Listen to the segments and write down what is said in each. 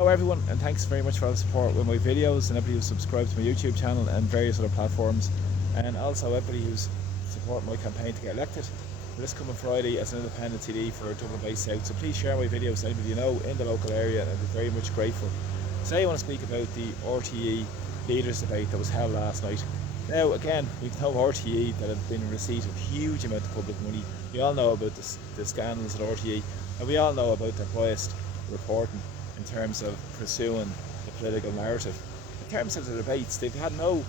Hello everyone, and thanks very much for all the support with my videos and everybody who's subscribed to my YouTube channel and various other platforms, and also everybody who's supporting my campaign to get elected for this coming Friday as an independent TD for Dublin Bay South. So please share my videos to anybody you know in the local area, and I'd be very much grateful. Today I want to speak about the RTE leaders debate that was held last night. Now again, we've no RTE that have been in receipt of huge amount of public money. We all know about the scandals at RTE, and we all know about their biased reporting in terms of pursuing the political narrative. In terms of the debates, they've had no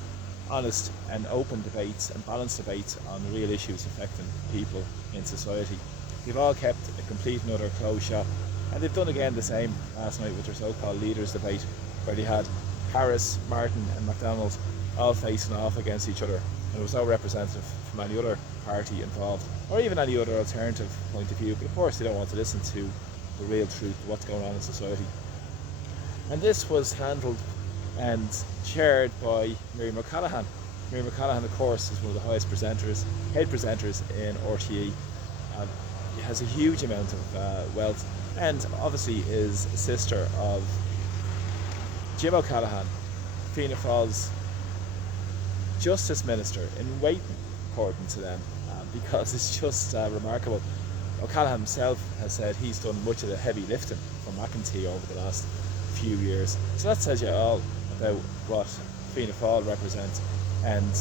honest and open debates and balanced debates on the real issues affecting people in society. They've all kept a complete and utter closed shop, and they've done again the same last night with their so-called leaders debate, where they had Harris, Martin and McDonald all facing off against each other, and there was no representative from any other party involved, or even any other alternative point of view. But of course they don't want to listen to the real truth of what's going on in society. And this was handled and chaired by Miriam O'Callaghan. Miriam O'Callaghan, of course, is one of the highest presenters, head presenters in RTE. He has a huge amount of wealth, and obviously is a sister of Jim O'Callaghan, Fianna Fáil's Justice Minister in waiting, according to them, because it's just remarkable. O'Callaghan himself has said he's done much of the heavy lifting for McEntee over the last few years. So that says you all about what Fianna Fáil represent and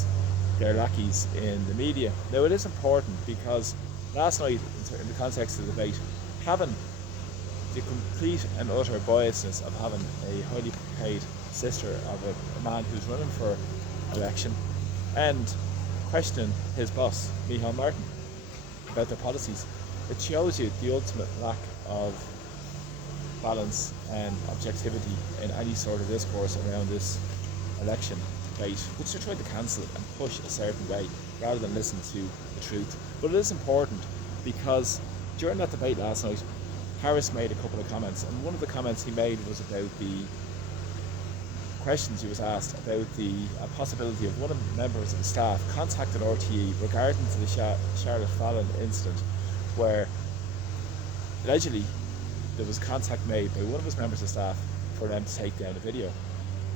their lackeys in the media. Now it is important because last night, in the context of the debate, having the complete and utter biasness of having a highly paid sister of a man who's running for election and questioning his boss, Micheál Martin, about their policies, it shows you the ultimate lack of balance and objectivity in any sort of discourse around this election debate, which they're trying to cancel and push a certain way rather than listen to the truth. But it is important because during that debate last night, Harris made a couple of comments, and one of the comments he made was about the questions he was asked about the possibility of one of the members of the staff contacted RTE regarding to the Charlotte Fallon incident, where allegedly there was contact made by one of his members of staff for them to take down a video.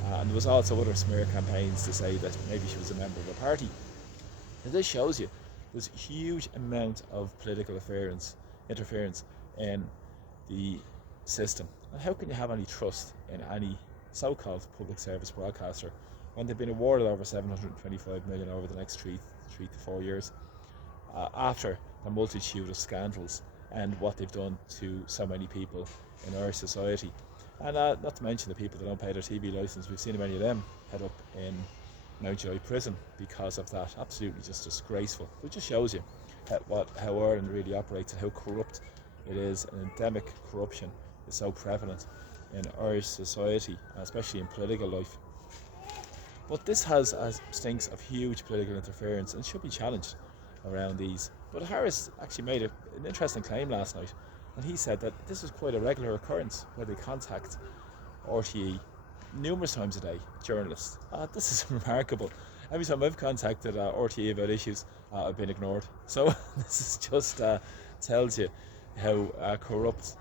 And there was also other smear campaigns to say that maybe she was a member of a party. And this shows you there's a huge amount of political interference in the system. And how can you have any trust in any so-called public service broadcaster when they've been awarded over 725 million over the next three to 4 years after a multitude of scandals and what they've done to so many people in our society? And not to mention the people that don't pay their TV licence. We've seen many of them head up in Mountjoy prison because of that. Absolutely just disgraceful. It just shows you how Ireland really operates and how corrupt it is. An endemic corruption is so prevalent in Irish society, especially in political life. But this has stinks of huge political interference and should be challenged around these. But Harris actually made an interesting claim last night, and he said that this is quite a regular occurrence where they contact RTE numerous times a day, journalists. This is remarkable. Every time I've contacted RTE about issues, I've been ignored. So this is just tells you how corrupt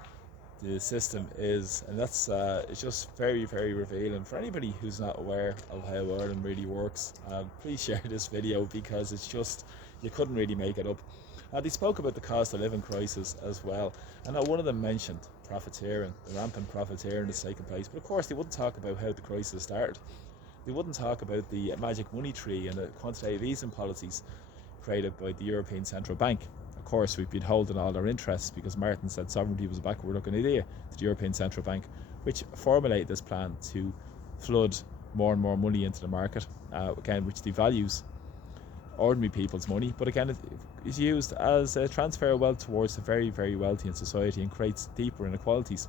the system is, and that's it's just very, very revealing for anybody who's not aware of how Ireland really works. Please share this video because it's just, you couldn't really make it up. They spoke about the cost of living crisis as well, and one of them mentioned profiteering, the rampant profiteering that's taking place. But of course they wouldn't talk about how the crisis started. They wouldn't talk about the magic money tree and the quantitative easing policies created by the European Central Bank. Of course, we've been holding all our interests because Martin said sovereignty was a backward-looking idea to the European Central Bank, which formulated this plan to flood more and more money into the market, again, which devalues ordinary people's money, but again, it is used as a transfer of wealth towards the very, very wealthy in society and creates deeper inequalities.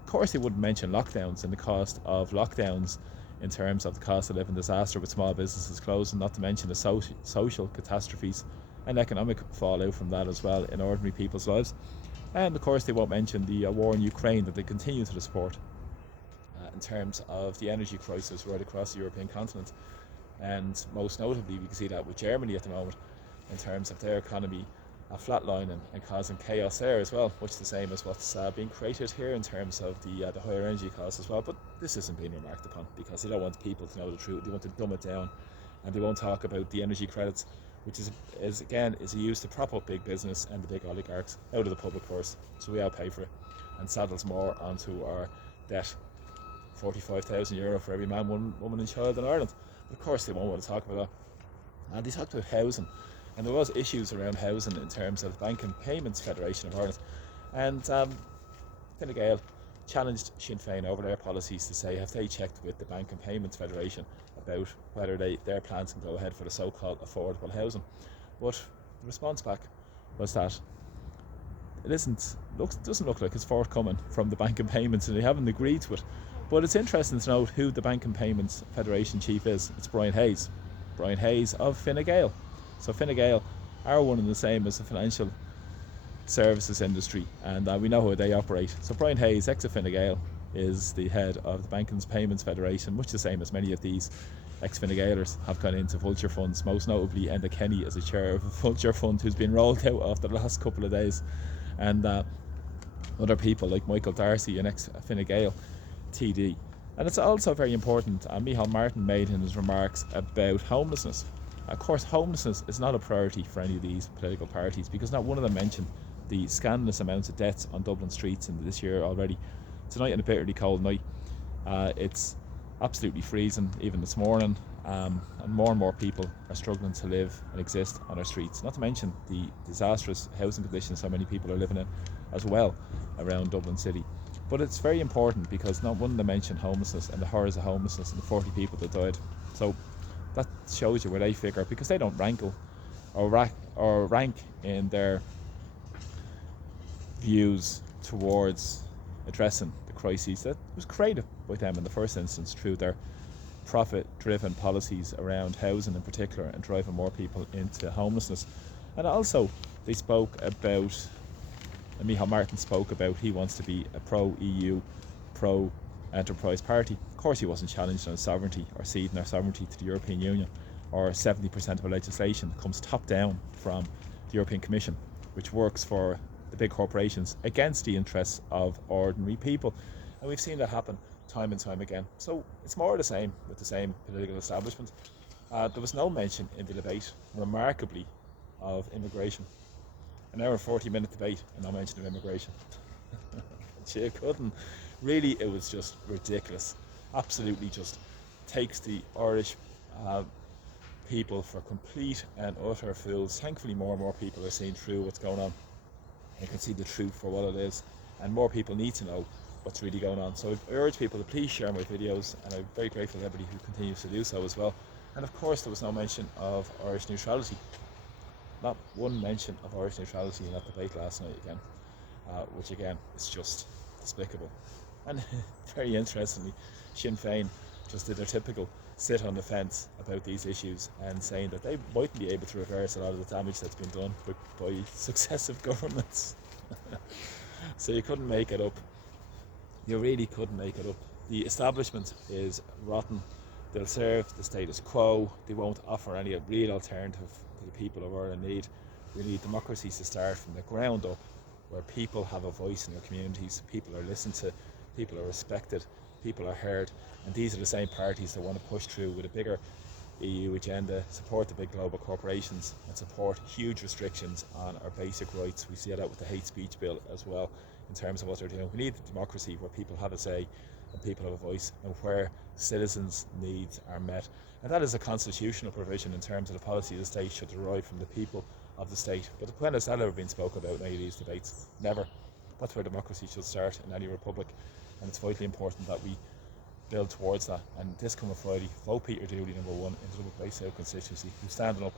Of course, they wouldn't mention lockdowns and the cost of lockdowns in terms of the cost of living disaster with small businesses closing, not to mention the social catastrophes and economic fallout from that as well in ordinary people's lives. And of course they won't mention the war in Ukraine that they continue to support in terms of the energy crisis right across the European continent. And most notably we can see that with Germany at the moment in terms of their economy flatlining and causing chaos there as well, much the same as what's being created here in terms of the higher energy costs as well. But this isn't being remarked upon because they don't want people to know the truth. They want to dumb it down, and they won't talk about the energy credits, which is used to prop up big business and the big oligarchs out of the public purse, so we all pay for it, and saddles more onto our debt. 45,000 euro for every man, woman and child in Ireland. But of course they won't want to talk about that. And they talked about housing, and there was issues around housing in terms of the Bank and Payments Federation of Ireland, and Fine Gael challenged Sinn Féin over their policies to say, have they checked with the Bank and Payments Federation about whether their plans can go ahead for the so-called affordable housing. But the response back was that it doesn't look like it's forthcoming from the Bank and Payments, and they haven't agreed to it. But it's interesting to note who the Bank and Payments Federation chief is. It's Brian Hayes. Brian Hayes of Fine Gael. So Fine Gael are one and the same as the financial services industry, and we know how they operate. So Brian Hayes, ex of Fine Gael, is the head of the Bank and Payments Federation, much the same as many of these ex-Fine Gaelers have gone into vulture funds, most notably Enda Kenny as a chair of a vulture fund who's been rolled out after the last couple of days, and other people like Michael Darcy, an ex-Fine Gael TD. And it's also very important, and Micheál Martin made in his remarks about homelessness. Of course, homelessness is not a priority for any of these political parties, because not one of them mentioned the scandalous amounts of deaths on Dublin streets in this year already. Tonight, on a bitterly cold night, it's absolutely freezing even this morning, and more people are struggling to live and exist on our streets, not to mention the disastrous housing conditions so many people are living in as well around Dublin City. But it's very important because not one of them mentioned homelessness and the horrors of homelessness and the 40 people that died. So that shows you where they figure, because they don't rankle or rank in their views towards addressing the crises that was created by them in the first instance through their profit-driven policies around housing in particular and driving more people into homelessness. And also they spoke about, and Micheál Martin spoke about, he wants to be a pro-EU, pro-enterprise party. Of course he wasn't challenged on his sovereignty or ceding our sovereignty to the European Union, or 70% of our legislation comes top down from the European Commission, which works for the big corporations against the interests of ordinary people. And we've seen that happen time and time again. So it's more of the same with the same political establishment. There was no mention in the debate, remarkably, of immigration. An hour and 40-minute debate and no mention of immigration. She couldn't. Really, it was just ridiculous. Absolutely just takes the Irish people for complete and utter fools. Thankfully, more and more people are seeing through what's going on. They can see the truth for what it is, and more people need to know what's really going on. So I urge people to please share my videos, and I'm very grateful to everybody who continues to do so as well. And of course, there was no mention of Irish neutrality. Not one mention of Irish neutrality in that debate last night again, which again is just despicable. And very interestingly, Sinn Féin just did their typical sit on the fence about these issues and saying that they mightn't be able to reverse a lot of the damage that's been done by successive governments. So you couldn't make it up. You really couldn't make it up. The establishment is rotten. They'll serve the status quo. They won't offer any real alternative to the people of Ireland need. We need democracies to start from the ground up, where people have a voice in their communities, people are listened to, people are respected, people are heard, and these are the same parties that want to push through with a bigger EU agenda, support the big global corporations, and support huge restrictions on our basic rights. We see that with the hate speech bill as well, in terms of what they're doing. We need a democracy where people have a say and people have a voice, and where citizens' needs are met. And that is a constitutional provision in terms of the policy of the state should derive from the people of the state. But when has that ever been spoken about in any of these debates? Never. That's where democracy should start in any republic, and it's vitally important that we build towards that. And this coming Friday, vote Peter Dooley number 1 in the Dublin Bay South constituency, who's standing up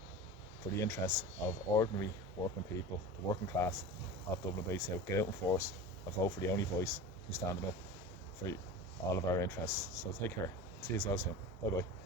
for the interests of ordinary working people, the working class of Dublin Bay South. Get out in force and vote for the only voice who's standing up for all of our interests. So take care. See you all soon. Bye bye.